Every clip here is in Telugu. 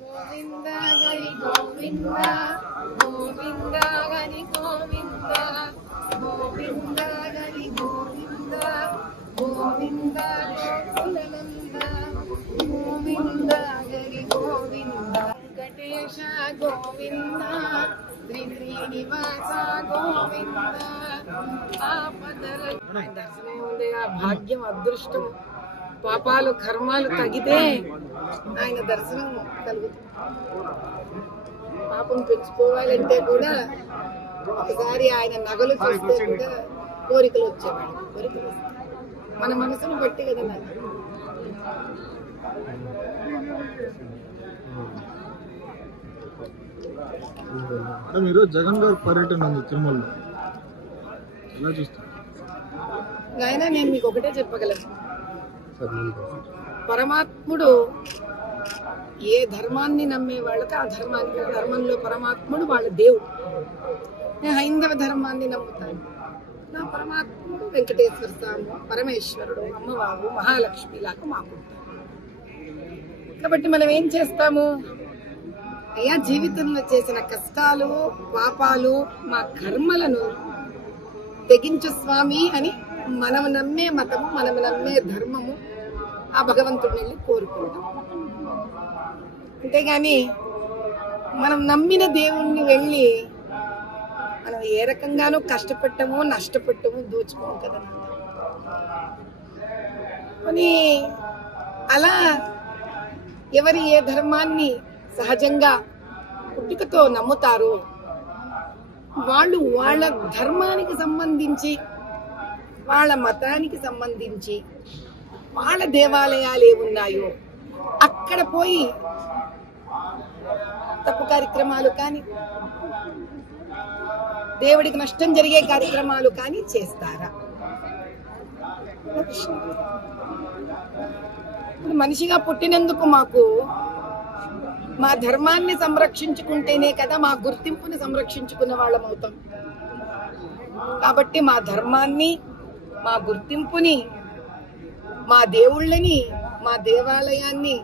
గోవింద హరి గోవింద గోవింద హరి గోవింద గోవింద హరి గోవింద గోవింద గోకులనంద గోవింద హరి గోవింద వెంకటేశ గోవింద శ్రీ శ్రీనివాస గోవింద ఆపదర దర్శనం ఉంది. ఆ భాగ్యం అదృష్టం పాపాలు కర్మాలు తగితే ఆయన దర్శనం కలుగుతుంది. పాపం పెంచుకోవాలంటే కూడా ఒకసారి ఆయన నగలు చూస్తే కూడా కోరికలు వచ్చేవాడు. కోరికలు మన మనసును బట్టి కదా నాకు. మీరు జగన్ గారి పర్యటన ఉంది తిరుమలలో, ఎలా చూస్తారు? ఆయన నేను మీకు ఒకటే చెప్పగలను, పరమాత్ముడు ఏ ధర్మాన్ని నమ్మే వాళ్ళకి ఆ ధర్మంలో పరమాత్ముడు వాళ్ళ దేవుడు. నేను హైందవ ధర్మాన్ని నమ్ముతాను. నా పరమాత్ముడు వెంకటేశ్వర స్వామి, పరమేశ్వరుడు, అమ్మవారు, మహాలక్ష్మి లాగా మాకుంటారు. కాబట్టి మనం ఏం చేస్తాము, అయ్యా జీవితంలో చేసిన కష్టాలు పాపాలు మా కర్మలను తెగించు స్వామి అని మనం నమ్మే మతము, మనం నమ్మే ధర్మము ఆ భగవంతుడిని వెళ్ళి కోరుకుంటాం. అంతేగాని మనం నమ్మిన దేవుణ్ణి వెళ్ళి మనం ఏ రకంగానూ కష్టపెట్టము, నష్టపెట్టము, దోచుకోము కదా. అని అలా ఎవరి ఏ ధర్మాన్ని సహజంగా పుట్టుకతో నమ్ముతారో వాళ్ళు వాళ్ళ ధర్మానికి సంబంధించి, వాళ్ళ మతానికి సంబంధించి వాళ్ళ దేవాలయాలు ఏమున్నాయో అక్కడ పోయి తప్పు కార్యక్రమాలు కానీ దేవుడికి నష్టం జరిగే కార్యక్రమాలు కానీ చేస్తారా? మనిషిగా పుట్టినందుకు మాకు మా ధర్మాన్ని సంరక్షించుకుంటేనే కదా మా గుర్తింపుని సంరక్షించుకున్న వాళ్ళం అవుతాం. కాబట్టి మా ధర్మాన్ని, మా గుర్తింపుని, మా దేవుళ్ళని, మా దేవాలయాన్ని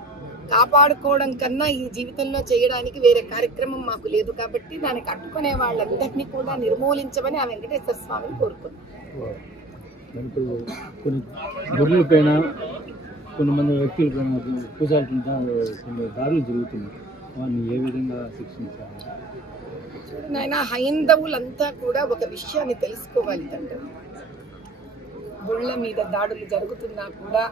కాపాడుకోవడం కన్నా ఈ జీవితంలో చేయడానికి వేరే కార్యక్రమం మాకు లేదు. కాబట్టి దానికి అడ్డుకునే వాళ్ళందరినీ కూడా నిర్మూలించమని ఆ వెంకటేశ్వర స్వామిని కోరుకున్నాం. కొంతమంది వ్యక్తుల పైన పూజాల కింద కొన్ని దాడులు జరుగుతున్నాయి, వారిని ఏ విధంగా శిక్షించాలి? నాయన, హైందవులంతా కూడా ఒక విషయాన్ని తెలుసుకోవాలి తండ్రి. గుళ్ళ మీద దాడులు జరుగుతున్నా కూడా,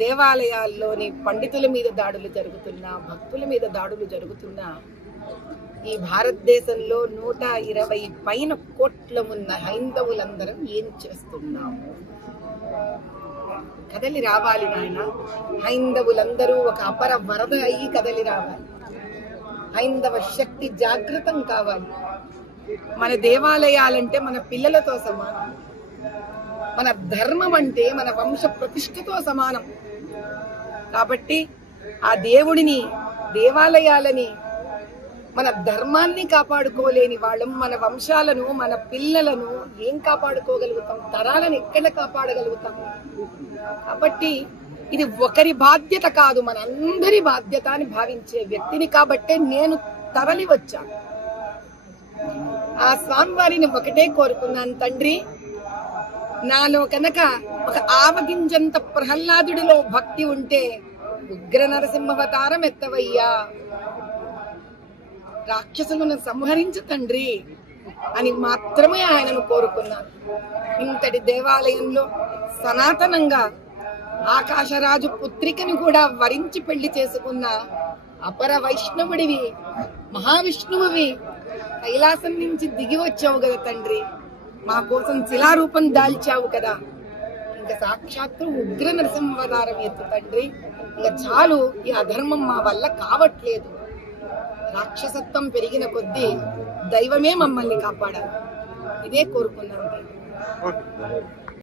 దేవాలయాల్లోని పండితుల మీద దాడులు జరుగుతున్నా, భక్తుల మీద దాడులు జరుగుతున్నా, ఈ భారతదేశంలో 120 పైన కోట్ల ఉన్న హైందవులందరం ఏం చేస్తున్నాము? కదలి రావాలి నాయన. హైందవులందరూ ఒక అపర వరద అయ్యి కదలి రావాలి. హైందవ శక్తి జాగృతం కావాలి. మన దేవాలయాలంటే మన పిల్లలతో సమానం. మన ధర్మం అంటే మన వంశ ప్రతిష్టతో సమానం. కాబట్టి ఆ దేవుడిని, దేవాలయాలని, మన ధర్మాన్ని కాపాడుకోలేని వాళ్ళం మన వంశాలను, మన పిల్లలను ఏం కాపాడుకోగలుగుతాం? తరాలను ఎక్కడ కాపాడగలుగుతాం? కాబట్టి ఇది ఒకరి బాధ్యత కాదు, మనందరి బాధ్యత అని భావించే వ్యక్తిని కాబట్టే నేను తరలి వచ్చాను. ఆ స్వామివారిని ఒకటే కోరుకున్నాను, తండ్రి నాలో కనుక ఒక ఆవగింజంత ప్రహ్లాదుడిలో భక్తి ఉంటే ఉగ్ర నరసింహావతారం ఎత్తవయ్యా, రాక్షసులను సంహరించు తండ్రి అని మాత్రమే ఆయనను కోరుకున్నాను. ఇంతటి దేవాలయంలో సనాతనంగా ఆకాశరాజు పుత్రికను కూడా వరించి పెళ్లి చేసుకున్న అపర వైష్ణవుడివి, మహావిష్ణువువి కైలాసం నుంచి దిగి వచ్చావు కదా తండ్రి, మా కోసం శిలారూపం దాల్చావు కదా, ఇంకా సాక్షాత్తు ఉగ్ర నరసింహావతారం ఎత్తు తండ్రి, ఇంకా చాలు, ఈ అధర్మం మా వల్ల కావట్లేదు. రాక్షసత్వం పెరిగిన కొద్దీ దైవమే మమ్మల్ని కాపాడాలి, ఇదే కోరుకున్నాను.